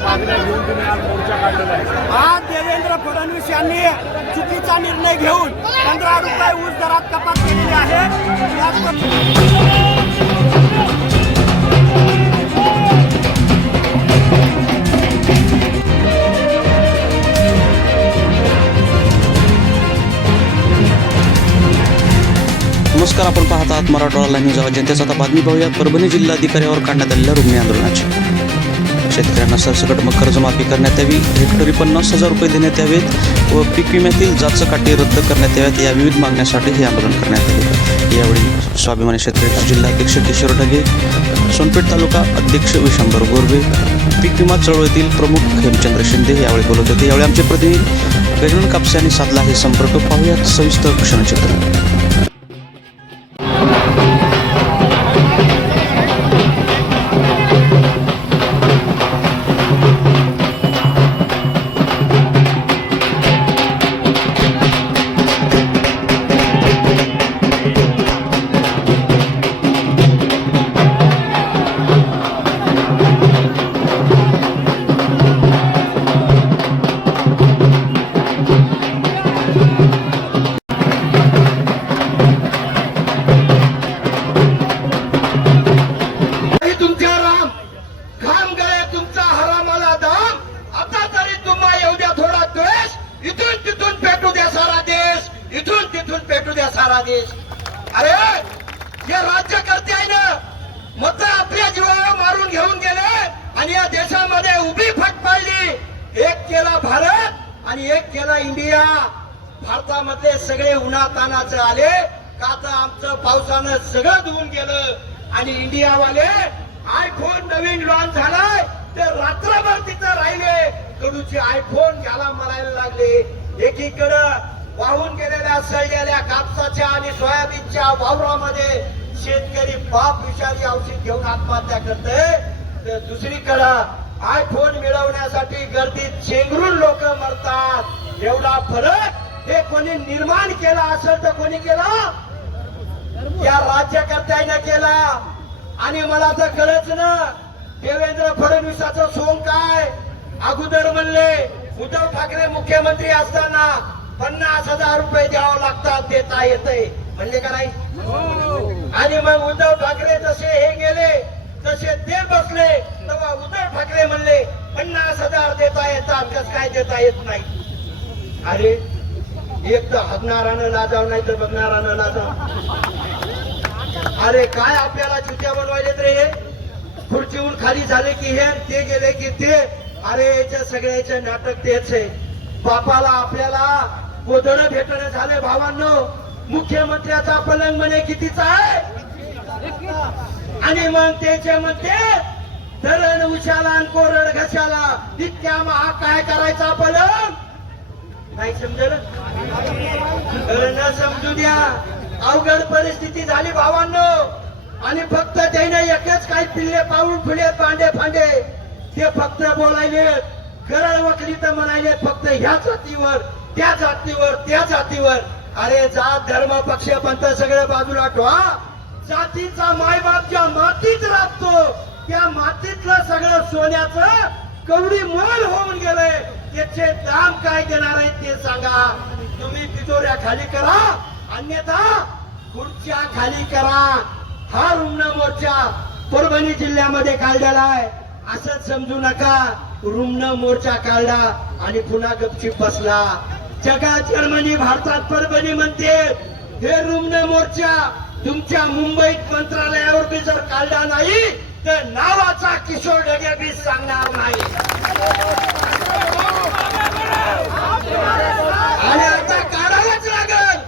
आज मोर्चा काढलेला आहे. आज देवेंद्र फडणवीस यांनी चुकीचा निर्णय घेऊन पंधरा रुपये ऊस दरात कपात केलेली आहे. नमस्कार आपण पाहत आहात मराठवाडा न्यूज आवाज. जनतेचा आता बातमी पाहूया परभणी जिल्हाधिकाऱ्यावर काढण्यात आलेल्या रुग्णी आंदोलनाची. शेतकऱ्यांना सरसकट मग कर्जमाफी करण्यात यावी. हेक्टरी पन्नास हजार रुपये देण्यात यावेत व पीक विम्यातील जाचकाठी काटे रद्द करण्यात याव्यात या विविध मागण्यासाठी हे आंदोलन करण्यात आले. यावेळी स्वाभिमानी शेतकऱ्याचे जिल्हाध्यक्ष किशोर ढगे सोनपेठ तालुका अध्यक्ष विशंभर गोरवे पीक विमा चळवळीतील प्रमुख हेमचंद्र शिंदे यावेळी बोलत होते. यावेळी आमचे प्रतिनिधी गजानन कापसे आणि साधला हे संपर्क पाहूयात. सविस्तर क्षणचित्र. केला इंडिया. भारतामधले सगळे उन्हातानाच आले. का तर आमचं पावसानं सगळं धुवून गेलं. आणि इंडियावाले आयफोन नवीन लॉन्च झालाय. ते रात्रभर तिथं राहिले. कडूचे आयफोन घ्यायला मरायला लागले. एकीकडं वाहून गेलेल्या सळलेल्या कापसाच्या आणि सोयाबीनच्या वावरामध्ये शेतकरी बाप विषारी औषध घेऊन आत्महत्या करते तर दुसरीकडं आयफोन मिळवण्यासाठी गर्दीत चेंगरून लोक मरतात. एवढा फरक हे कोणी निर्माण केला असेल तर कोणी केला? या राज्यकर्त्यानं केला. आणि मला तर कळच ना देवेंद्र फडणवीसाचं सोंग काय? अगोदर म्हणले उद्धव ठाकरे मुख्यमंत्री असताना पन्नास हजार रुपये द्यावं लागतात देता येतंय. म्हणले का नाही? आणि मग उद्धव ठाकरे जसे हे गेले तसे ते बसले तेव्हा उद्धव ठाकरे म्हणले पन्नास हजार देता येतात कस काय देता येत नाही? अरे एक तर हगणारानं लाजाव नाही तर बघणारानं लाजाव. अरे काय आपल्याला चुत्या बनवायलेत रे? हे खुर्चीहून खाली झाले की हे ते गेले की ते. अरे याच्या सगळ्याचे नाटक तेच आहे. बापाला आपल्याला गोधड भेटणं झाले भावांनो. मुख्यमंत्र्याचा पलंग म्हणे कितीचा आहे? आणि मग त्याचे म्हणते धरण उशाला आणि कोरड घशाला इतक्या महा काय करायचा पलंग? नाही समजलं न समजू द्या. अवघड परिस्थिती झाली भावांनो. आणि फक्त त्याने एकच काही पिल्ले पाऊल फुले पांडे फांडे. ते फक्त बोलायले गरळ वकली तर म्हणायले फक्त ह्या जातीवर त्या जातीवर त्या जातीवर. अरे जात धर्म पक्ष पंत सगळं बाजूला ठेवा. जातीचा मायबाप ज्या मातीत राबतो त्या मातीतलं सगळं सोन्याचं कवडी मोल होऊन गेलंय. त्याचे दाम काय देणार आहेत ते सांगा. तुम्ही तिजोऱ्या खाली करा. अन्यथा खुर्च्या खाली करा. हा रुग्ण मोर्चा परभणी जिल्ह्यामध्ये काढलेला आहे. असंच समजू नका. रुग्ण मोर्चा काढला आणि पुन्हा गपचीप बसला. जगात जर्मनी भारतात परभणी म्हणते हे रुग्ण मोर्चा तुमच्या मुंबईत मंत्रालयावर बी जर काढला नाही तर नावाचा किशोर ढगे बी सांगणार नाही. आणि आता काढावंच लागल.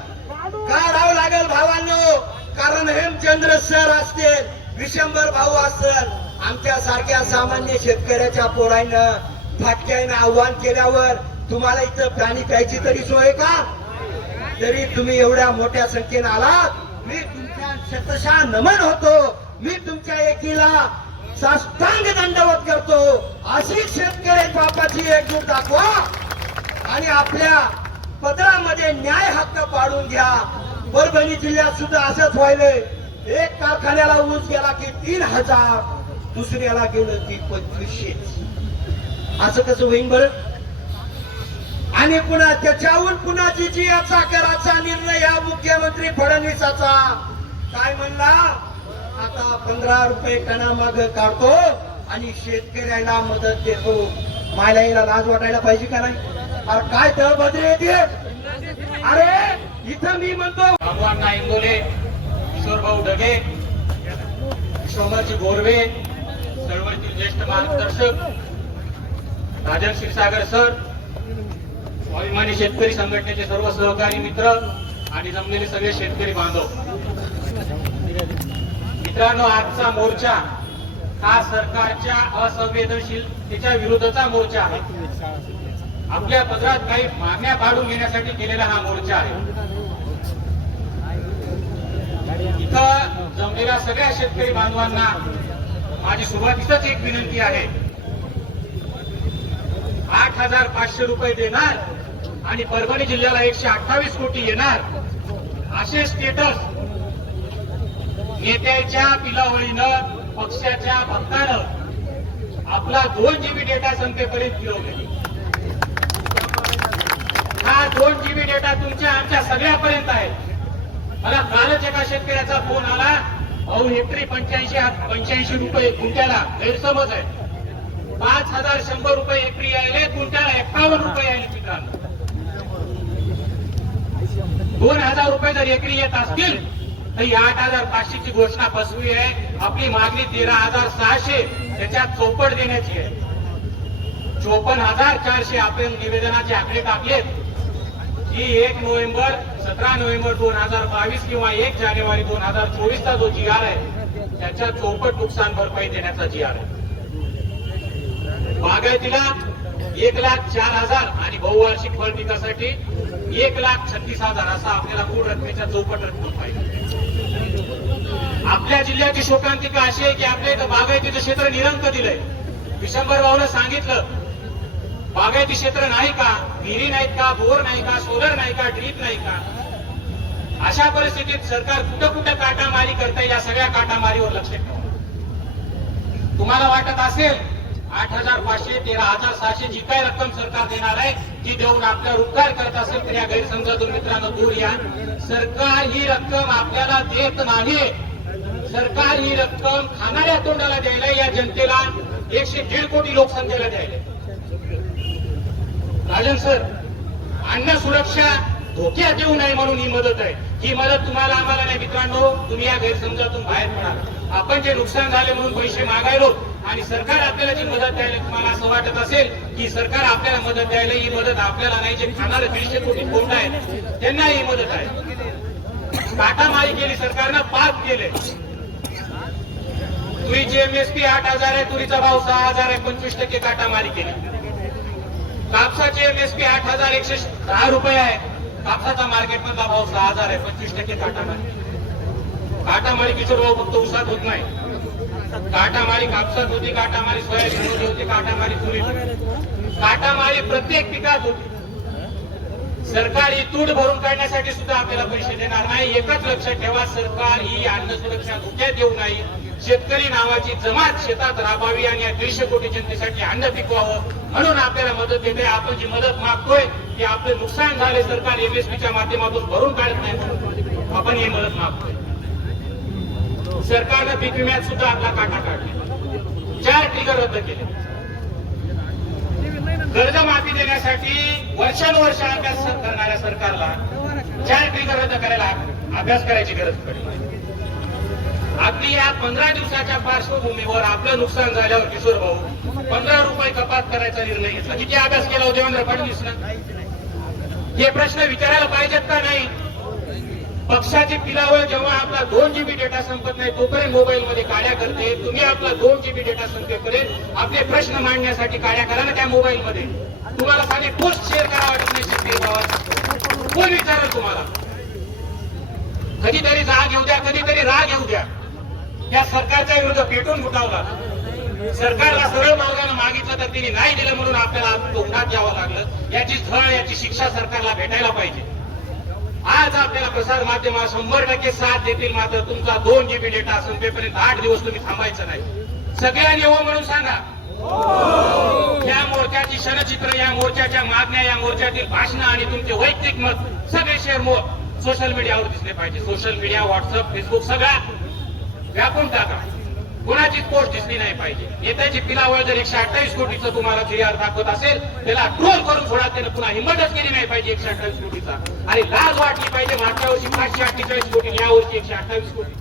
काढावं लागेल भावांनो. कारण हेमचंद्र सर असतील विशंभर भाऊ असतील आमच्या सारख्या सामान्य शेतकऱ्याच्या पोरायनं फाटक्यानं आव्हान केल्यावर तुम्हाला इथं प्राणी प्यायची तरी सोय का? तरी तुम्ही एवढ्या मोठ्या संख्येनं आलात. मी तुमच्या शतशा नमन होतो. मी तुमच्या एकीला साष्टांग दंडवत करतो. अशी शेतकरी बापाची एकजूट दाखवा. आणि आपल्या पदरामध्ये न्याय हक्क पाडून घ्या. परभणी जिल्ह्यात सुद्धा असंच व्हायलंय. एक कारखान्याला ऊस गेला की तीन हजार दुसऱ्याला गेलं की पंचवीसशे असं कसं होईन बरं? आणि पुन्हा त्याच्याहून पुन्हा जी याचा कराचा निर्णय या मुख्यमंत्री फडणवीसाचा. काय म्हणला? आता पंधरा रुपये टना माग काढतो आणि शेतकऱ्याला मदत देतो. मायला लाज वाटायला पाहिजे का नाही? अरे काय तळभद्रे येते अरे इथं मी म्हणतो भगवान नाईंगोले किशोरभाऊ ढगे सोमरजी गोरवे चळवळीतील ज्येष्ठ मार्गदर्शक राजन क्षीरसागर सर स्वाभिमानी शेतकरी संघटनेचे सर्व सहकारी मित्र आणि जमलेले सगळे शेतकरी बांधव. मित्रांनो आजचा मोर्चा हा सरकारच्या असंवेदनशीलतेच्या विरोधाचा मोर्चा आहे. आपल्या पदरात काही मागण्या पाडून घेण्यासाठी केलेला हा मोर्चा आहे. इथं जमलेल्या सगळ्या शेतकरी बांधवांना माझी सुरुवातीच एक विनंती आहे. आठ हजार पाचशे रुपये देणार आणि परभणी जिल्ह्याला एकशे अठ्ठावीस कोटी येणार असे स्टेटस नेत्याच्या पिलावळीनं पक्षाच्या भक्तानं आपला दोन जीबी डेटा संख्येपर्यंत फिरवले हा दोन जीबी डेटा तुमच्या आमच्या सगळ्यापर्यंत आहे. मला कालच एका शेतकऱ्याचा फोन आला. अहो हेक्टरी पंच्याऐंशी पंच्याऐंशी रुपये गुंट्याला गैरसमज आहे. पाच हजार शंभर रुपये हेक्टरी यायले गुंठ्याला एकावन्न रुपये यायले मित्रांनो. दोन हजार रुपये जर एकरी येत असतील तर ही आठ हजार पाचशेची घोषणा फसवी आहे. आपली मागणी तेरा हजार सहाशे त्याच्यात चौपट देण्याची आहे. चोपन्न हजार चारशे आपण निवेदनाचे आकडे टाकलेत. ही एक नोव्हेंबर सतरा नोव्हेंबर दोन हजार बावीस किंवा एक जानेवारी दोन हजार चोवीसचा जो जी आर आहे त्याच्या चौपट नुकसान भरपाई देण्याचा जी आर आहे. बागायतीला एक लाख चार हजार आणि बहुवार्षिक फळ पिकासाठी एक लाख छत्तीस हजार असा आपल्याला मूळ रकमेच्या चौपट रक्कम पाहिजे. आपल्या जिल्ह्याची शोकांतिका अशी आहे की आपल्या इथं बागायतीचं क्षेत्र निरंक दिलंय? विशंभर भाऊनं सांगितलं बागायती क्षेत्र नाही का? विहिरी नाहीत का? बोर नाही का? सोलर नाही का? ड्रीप नाही का? अशा परिस्थितीत सरकार कुठं कुठं काटामारी करतंय या सगळ्या काटामारीवर लक्ष ठेवा. तुम्हाला वाटत असेल आठ हजार पाचशे तेरा हजार सहाशे जी काय रक्कम सरकार देणार आहे ती देऊन आपल्यावर उपकार करत असेल तर या गैरसमजातून मित्रांनो दूर या. सरकार ही रक्कम आपल्याला देत नाही. सरकार ही रक्कम खाणाऱ्या तोंडाला द्यायला या जनतेला एकशे दीड कोटी लोकसंख्येला द्यायला. राजन सर अन्न सुरक्षा धोक्यात येऊ नये म्हणून ही मदत आहे. ही मदत तुम्हाला आम्हाला नाही मित्रांनो. तुम्ही या गैरसमजातून बाहेर पडा. आपण जे नुकसान झाले म्हणून पैसे मागायलो आणि सरकार आपल्याला जी मदत द्यायला तुम्हाला असं वाटत असेल की सरकार आपल्याला मदत द्यायला ही मदत आपल्याला नाही. जे खाणारे दीडशे कोटी कोण आहेत त्यांना ही मदत आहे. काटामारी केली सरकारनं पाच केले. तुरीची एमएसपी आठ हजार आहे तुरीचा भाव सहा हजार आहे पंचवीस टक्के काटामारी केली. कापसाची एमएसपी आठ हजार एकशे दहा रुपये आहे. कापसाचा मार्केट मधला भाव सहा हजार आहे. पंचवीस टक्के काटामारी काटामारी किशोर फक्त उसात होत नाही. काटामारी कापसात होती काटामारी सोयाबीन होती होती काटामारी तुरी काटामारी प्रत्येक पिकात होती. सरकार ही तूट भरून काढण्यासाठी सुद्धा आपल्याला पैसे देणार नाही. एकच लक्षात ठेवा सरकार ही अन्न सुरक्षा धोक्यात येऊ नाही शेतकरी नावाची जमात शेतात राबावी आणि या दीडशे कोटी जनतेसाठी अन्न पिकवावं म्हणून आपल्याला मदत देते. आपण जी मदत मागतोय की आपले नुकसान झाले सरकार एमएसपीच्या माध्यमातून भरून काढत नाही. आपण ही मदत मागतोय. सरकारनं पीक विम्यात सुद्धा आपला काटा काढला. चार ट्रिगर रद्द केले. कर्ज माफी देण्यासाठी वर्षानुवर्ष अभ्यास करणाऱ्या सरकारला चार ट्रिगर रद्द करायला अभ्यास करायची गरज पडली. अगदी या पंधरा दिवसाच्या पार्श्वभूमीवर आपलं नुकसान झाल्यावर किशोर भाऊ पंधरा रुपये कपात करायचा निर्णय घेतला. किती अभ्यास केला हो देवेंद्र फडणवीसनं? हे प्रश्न विचारायला पाहिजेत का नाही? पक्षाची पिलावर जेव्हा आपला दोन जीबी डेटा संपत नाही तोपर्यंत मोबाईल मध्ये काड्या करते. तुम्ही आपला दोन जीबी डेटा संपेपर्यंत आपले प्रश्न मांडण्यासाठी काड्या करा ना त्या मोबाईल मध्ये तुम्हाला साधे पोस्ट शेअर करा वाटत नाही कोण विचारेल तुम्हाला? कधीतरी राग येऊ द्या कधीतरी राग येऊ द्या. या सरकारच्या विरुद्ध पेटून फुटावला सरकारला सरळ मार्गाने मागितलं तर तिने नाही दिलं म्हणून आपल्याला तोंडात यावं लागलं. याची झळ याची शिक्षा सरकारला भेटायला पाहिजे. आज आपल्याला प्रसार माध्यमाला शंभर टक्के साथ देतील मात्र तुमचा दोन जीबी डेटा असून संपेपर्यंत आठ दिवस तुम्ही थांबायचं नाही. सगळ्यांनी हो म्हणून सांगा. या मोर्चाची क्षणचित्र या मोर्चाच्या मागण्या या मोर्चातील भाषणं आणि तुमचे वैयक्तिक मत सगळे शेअर मो सोशल मीडियावर दिसले पाहिजे. सोशल मीडिया व्हॉट्सअप फेसबुक सगळा व्यापून टाका कोणाचीच पोस्ट दिसली नाही पाहिजे. नेत्याची पिलावळ जर एकशे अठ्ठावीस कोटीचं तुम्हाला जी दाखवत असेल त्याला ट्रोल करून सोडा त्यानं पुन्हा हिंमतच केली नाही पाहिजे एकशे अठ्ठावीस कोटीचा. आणि लाज वाटली पाहिजे मागच्या वर्षी पाचशे अठ्ठेचाळीस कोटी या वर्षी एकशे अठ्ठावीस कोटी.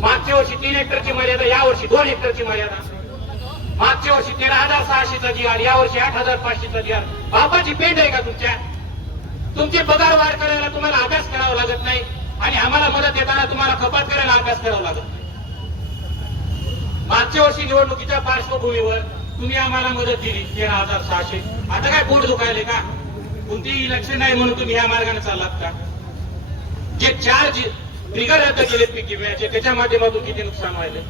मागच्या वर्षी तीन हेक्टरची मर्यादा या वर्षी दोन हेक्टरची मर्यादा. मागच्या वर्षी तेरा हजार सहाशेचा जी आर या वर्षी आठ हजार पाचशेचा जी आर. बापाची पेंड आहे का तुमच्या? तुमचे पगार वाढ करायला तुम्हाला अभ्यास करावा लागत नाही. आणि आम्हाला मदत देताना तुम्हाला कपात करायला अभ्यास करावा लागत नाही. मागच्या वर्षी निवडणुकीच्या पार्श्वभूमीवर तुम्ही आम्हाला मदत दिली तेरा हजार सहाशे. आता काय पोट दुखायले का? कोणतीही इलेक्शन नाही म्हणून तुम्ही या मार्गाने चाललात का? जे चार जे ट्रिगर रद्द केले पीक विम्याचे त्याच्या माध्यमातून किती नुकसान व्हायले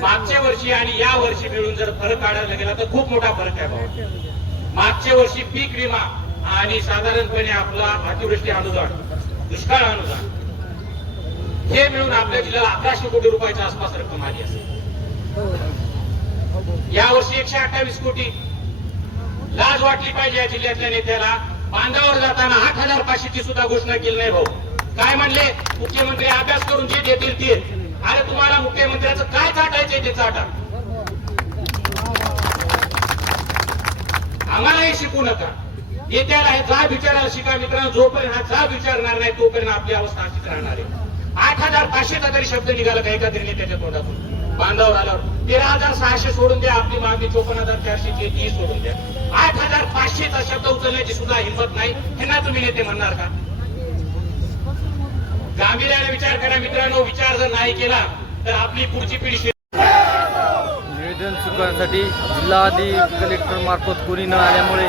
मागच्या वर्षी आणि या वर्षी मिळून जर फरक काढायला गेला तर खूप मोठा फरक आहे बाबा मागच्या वर्षी पीक विमा आणि साधारणपणे आपला अतिवृष्टी अनुदान दुष्काळ अनुदान हे मिळून आपल्या जिल्ह्याला अकराशे कोटी रुपयाच्या आसपास रक्कम आली असेल. या वर्षी एकशे अठ्ठावीस कोटी. लाज वाटली पाहिजे या जिल्ह्यातल्या नेत्याला. बांधावर जाताना आठ हजार पाचशेची सुद्धा घोषणा केली नाही भाऊ. काय म्हणले? मुख्यमंत्री अभ्यास करून जे देतील ते. अरे तुम्हाला मुख्यमंत्र्याचं काय चाटायचंय ते चाटा. आम्हालाही शिकू नका. नेत्याला हे जा विचारायला शिका मित्रांनो. जोपर्यंत हा जा विचारणार नाही तोपर्यंत आपली अवस्था अशीच राहणार आहे. आठ हजार पाचशेचा तरी शब्द निघाला का एका तरी नेत्याच्या तोंडातून? बांधावर आल्यावर. तेरा हजार सहाशे सोडून द्या आपली मागणी चोपन्न हजार चारशे ती सोडून द्या. आठ हजार पाचशेचा शब्द उचलण्याची सुद्धा हिंमत नाही. ह्यांना तुम्ही नेते म्हणणार का? गांभीर्याने विचार करा मित्रांनो विचार जर नाही केला तर आपली पुढची पिढी निवेदन स्वीकारण्यासाठी जिल्हाधिकारी कलेक्टर मार्फत कोणी न आल्यामुळे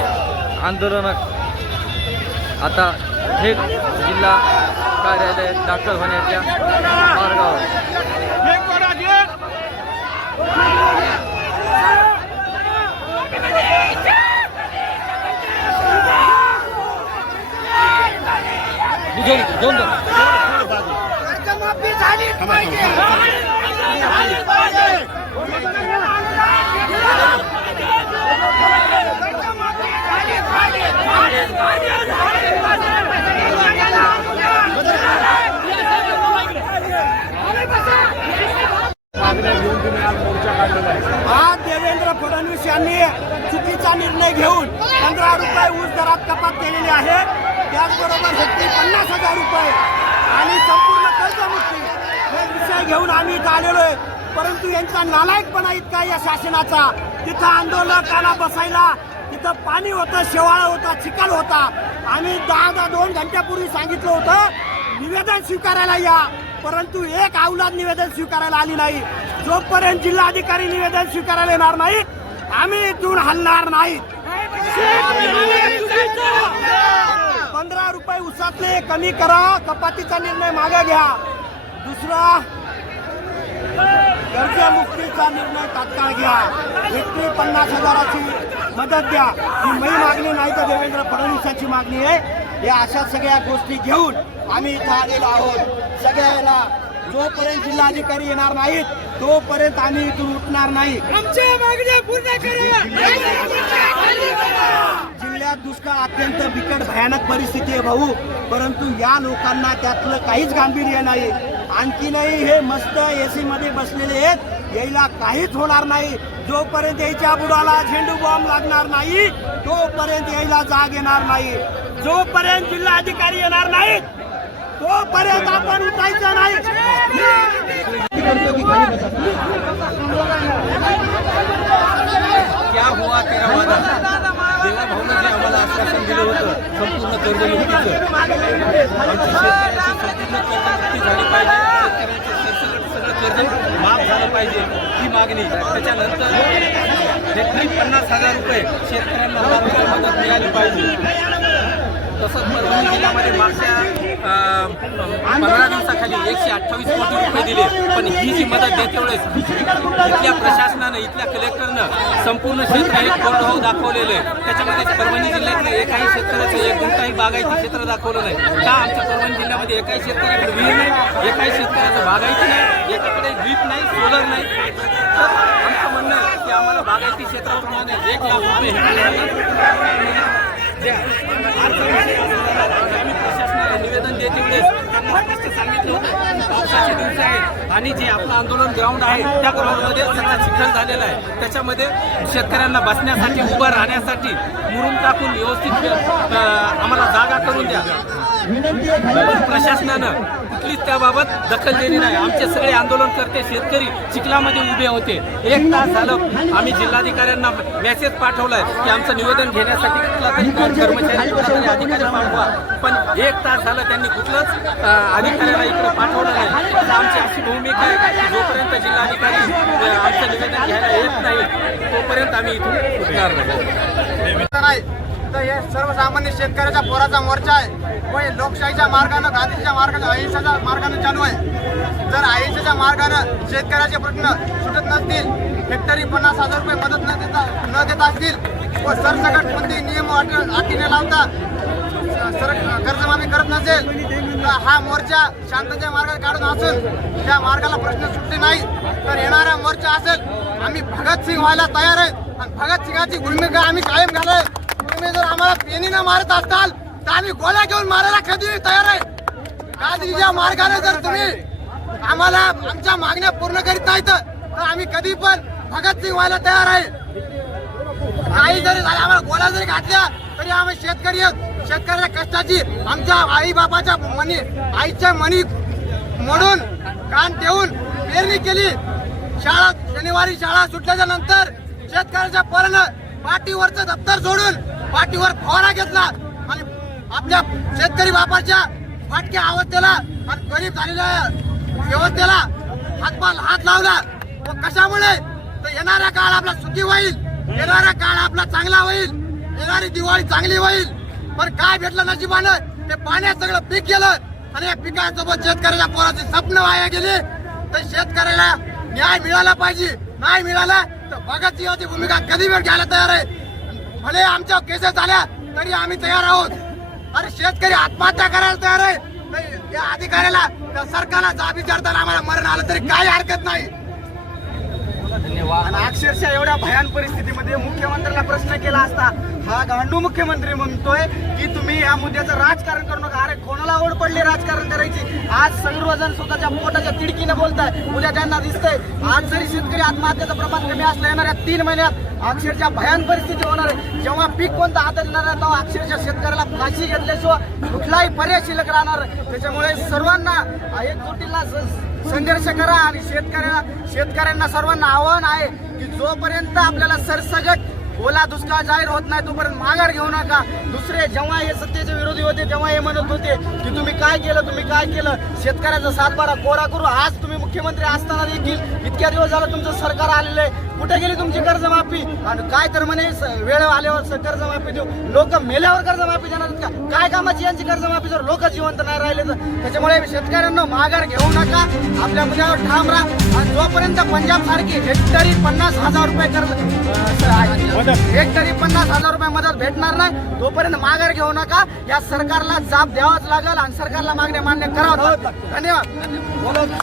आंदोलन आता थेट जिल्हा कार्यालयात दाखल होण्याच्या मार्गावर. कर्जमाफी झालीच पाहिजे झालीच पाहिजे. आज देवेंद्र फडणवीस यांनी चुकीचा निर्णय घेऊन पंधरा रुपये ऊस दरात कपात केलेली आहे. त्याचबरोबर शेतकरी पन्नास हजार रुपये आणि संपूर्ण कर्जमुक्ती हे विषय घेऊन आम्ही इथं आलेलो आहे. परंतु यांचा नालायकपणा इतका या शासनाचा तिथं आंदोलकाला बसायला तिथं पाणी होतं शेवाळा होता चिखल होता. आम्ही दहा दहा दोन घंट्यापूर्वी सांगितलं होतं निवेदन स्वीकारायला या. परंतु एक अवलाद निवेदन स्वीकारायला आली नाही. जोपर्यंत जिल्हाधिकारी निवेदन स्वीकारायला येणार नाहीत आम्ही इथून हलणार नाहीत पंधरा रुपये उसातले कमी करा कपातीचा निर्णय मागे घ्या. दुसरा कर्जमुक्तीचा निर्णय तात्काळ घ्या. हेक्टरी पन्नास हजाराची मदत द्या. ही मी मागणी नाही तर देवेंद्र फडणवीसांची मागणी आहे. या अशा सगळ्या गोष्टी घेऊन आम्ही इथं आलेलो आहोत. सगळ्याला जोपर्यंत जिल्हाधिकारी येणार नाहीत तोपर्यंत आम्ही इथून उठणार नाही. आमच्या मागण्या पूर्ण जिल्ह्यात दुष्काळ अत्यंत बिकट भयानक परिस्थिती आहे भाऊ. परंतु या लोकांना त्यातलं काहीच गांभीर्य नाही. आणखीनही हे मस्त एसी मध्ये बसलेले आहेत. यायला काहीच होणार नाही. जोपर्यंत याच्या बुडाला झेंडू बॉम्ब लागणार नाही तोपर्यंत यायला जाग येणार नाही. जोपर्यंत जिल्हाधिकारी येणार नाहीत तोपर्यंत आपण उठायचं नाही. क्या हुआ देवा भाऊनं जे आम्हाला आश्वासन दिलं होतं संपूर्ण कर्जमुक्तीचं. आमची शेतकऱ्याची संपूर्ण कर्जमुक्ती झाली पाहिजे. कर्ज माफ झालं पाहिजे ही मागणी. त्याच्यानंतर हेक्टरी पन्नास हजार रुपये शेतकऱ्यांना तात्काळ मदत मिळाली पाहिजे. तसंच परभणी जिल्ह्यामध्ये मागच्या पंधरा दिवसाखाली एकशे अठ्ठावीस कोटी रुपये दिले. पण ही जी मदत देते वेळेस इथल्या प्रशासनानं इथल्या कलेक्टरनं संपूर्ण क्षेत्र हे कोरडवाहू दाखवलेलं आहे. त्याच्यामध्ये परभणी जिल्ह्यातलं एकाही शेतकऱ्याचं एक कोणताही बागायती क्षेत्र दाखवलं नाही. का आमच्या परभणी जिल्ह्यामध्ये एकाही शेतकऱ्याकडे विहीर नाही एकाही शेतकऱ्याचं बागायती नाही एकाकडे वीप नाही सोलर नाही? आमचं म्हणणं की आम्हाला बागायती क्षेत्राप्रमाणे एक लाख रुपये द्या. आम्ही प्रशासनाला निवेदन देते त्यांना सांगितलं होतं पावसाचे दिवस आहेत आणि जे आपलं आंदोलन ग्राउंड आहे त्या ग्राउंडमध्ये सगळा शिक्षण झालेला आहे त्याच्यामध्ये शेतकऱ्यांना बसण्यासाठी उभं राहण्यासाठी मुरून टाकून व्यवस्थित आम्हाला जागा करून द्या प्रशासनानं कुठलीच त्याबाबत दखल दिली नाही. आमचे सगळे आंदोलनकर्ते शेतकरी चिखलामध्ये उभे होते. एक तास झालं आम्ही जिल्हाधिकाऱ्यांना मेसेज पाठवलाय की आमचं निवेदन घेण्यासाठी कुठला तरी कर्मचारी अधिकारी पाठवा. पण एक तास झालं त्यांनी कुठलंच अधिकाऱ्याला इकडे पाठवलं नाही. तर आमची अशी भूमिका आहे की जोपर्यंत जिल्हाधिकारी आमचं निवेदन घ्यायला येत नाही तोपर्यंत आम्ही इथून उठणार नाही. तर हे सर्वसामान्य शेतकऱ्याच्या पोराचा मोर्चा आहे. व हे लोकशाहीच्या मार्गानं गांधीच्या मार्गानं अहिंसाच्या मार्गानं चालू आहे. जर अहिंसेच्या मार्गानं शेतकऱ्याचे प्रश्न सुटत नसतील हेक्टरी पन्नास हजार रुपये मदत न देता न देत असतील व सरसकट कोणते नियम अट- अटीने लावता सर कर्जमाफी करत नसेल तर हा मोर्चा शांततेच्या मार्गाने काढून असून त्या मार्गाला प्रश्न सुटले नाही तर येणारा मोर्चा असेल आम्ही भगतसिंग व्हायला तयार आहे आणि भगतसिंगाची भूमिका आम्ही कायम घालत तुम्ही जर आम्हाला पेनीनं मारत असाल तर आम्ही गोळ्या घेऊन मारायला कधी तयार आहे. गांधीजीच्या मार्गाने जर तुम्ही आम्हाला आमच्या मागण्या पूर्ण करीत नाही तर आम्ही कधी पण भगतसिंग व्हायला तयार आहे. काही जरी झालं आम्हाला गोळ्या जरी घातल्या तरी आम्ही शेतकरी शेतकऱ्याच्या कष्टाची आमच्या आई बाबाच्या मनी आईच्या मनी म्हणून कान ठेवून पेरणी केली. शाळा शनिवारी शाळा सुटल्याच्या नंतर शेतकऱ्याच्या पोरानं पाठीवरचं दप्तर सोडून पाठीवर फवारा घेतला आणि आपल्या शेतकरी बापाच्या फाटक्या अवस्थेला आणि गरीब झालेल्या व्यवस्थेला हातपाल हात लावला. व कशामुळे? तर येणारा काळ आपला सुखी होईल. येणारा काळ आपला चांगला होईल. येणारी दिवाळी चांगली होईल. पण काय भेटलं नशिबानं? ते पाण्यात सगळं पीक गेलं आणि या पिकासोबत शेतकऱ्याच्या पोराचे स्वप्न वाया गेले. तर शेतकऱ्याला न्याय मिळाला पाहिजे. नाही मिळाला तर भगतसिंहाची भूमिका कधी वेळ घ्यायला तयार आहे? भले आमच्या केसेस झाल्या तरी आम्ही तयार आहोत. अरे शेतकरी आत्महत्या करायला तयार आहे. या अधिकाऱ्याला त्या सरकारला जा विचारताना आम्हाला मरण आलं तरी काही हरकत नाही. आणि अक्षरशः एवढ्या भयान परिस्थितीमध्ये मुख्यमंत्र्यांना प्रश्न केला असता हा गांडू मुख्यमंत्री म्हणतोय की तुम्ही या मुद्द्याचं राजकारण करू नका. अरे कोणाला आवड पडली राजकारण करायची? आज सर्वजण स्वतःच्या पोटाच्या तिडकीनं बोलताय उद्या त्यांना दिसतंय. आज जरी शेतकरी आत्महत्याचं प्रमाण कमी असलं येणाऱ्या तीन महिन्यात अक्षरशः भयान परिस्थिती होणार आहे. जेव्हा पीक कोणतं हातात येणार आहे तेव्हा अक्षरशः शेतकऱ्याला फाशी घेतल्याशिवाय कुठलाही पर्याय शिल्लक राहणार त्याच्यामुळे सर्वांना एकजुटीला संघर्ष करा आणि शेतकऱ्याला शेतकऱ्यांना सर्वांना आव्हान आहे की जोपर्यंत आपल्याला सरसगट ओला दुष्काळ जाहीर होत नाही तोपर्यंत माघार घेऊ नका. दुसरे जेव्हा हे सत्तेचे विरोधी होते तेव्हा हे म्हणत होते की तुम्ही काय केलं तुम्ही काय केलं? शेतकऱ्याचा सातबारा कोरा करू. आज तुम्ही मुख्यमंत्री असताना देखील इतक्या दिवस झालं तुमचं सरकार आलेलं आहे. कुठे गेली तुमची कर्जमाफी? आणि काय तर म्हणे स- वेळ आल्यावर कर्जमाफी देऊ. लोक मेल्यावर कर्जमाफी देणार का? काय कामाची यांची कर्जमाफी? जर लोक जिवंत नाही राहिले तर. त्याच्यामुळे शेतकऱ्यांना माघार घेऊ नका. आपल्या मुद्द्यावर ठाम राहा. आणि जोपर्यंत पंजाब सारखी हेक्टरी पन्नास हजार रुपये कर्ज एक तरी पन्नास हजार रुपये मदत भेटणार नाही. तोपर्यंत माघार घेऊ नका. या सरकारला जाब द्यावाच लागेल आणि सरकारला मागण्या मान्य करावं धन्यवाद.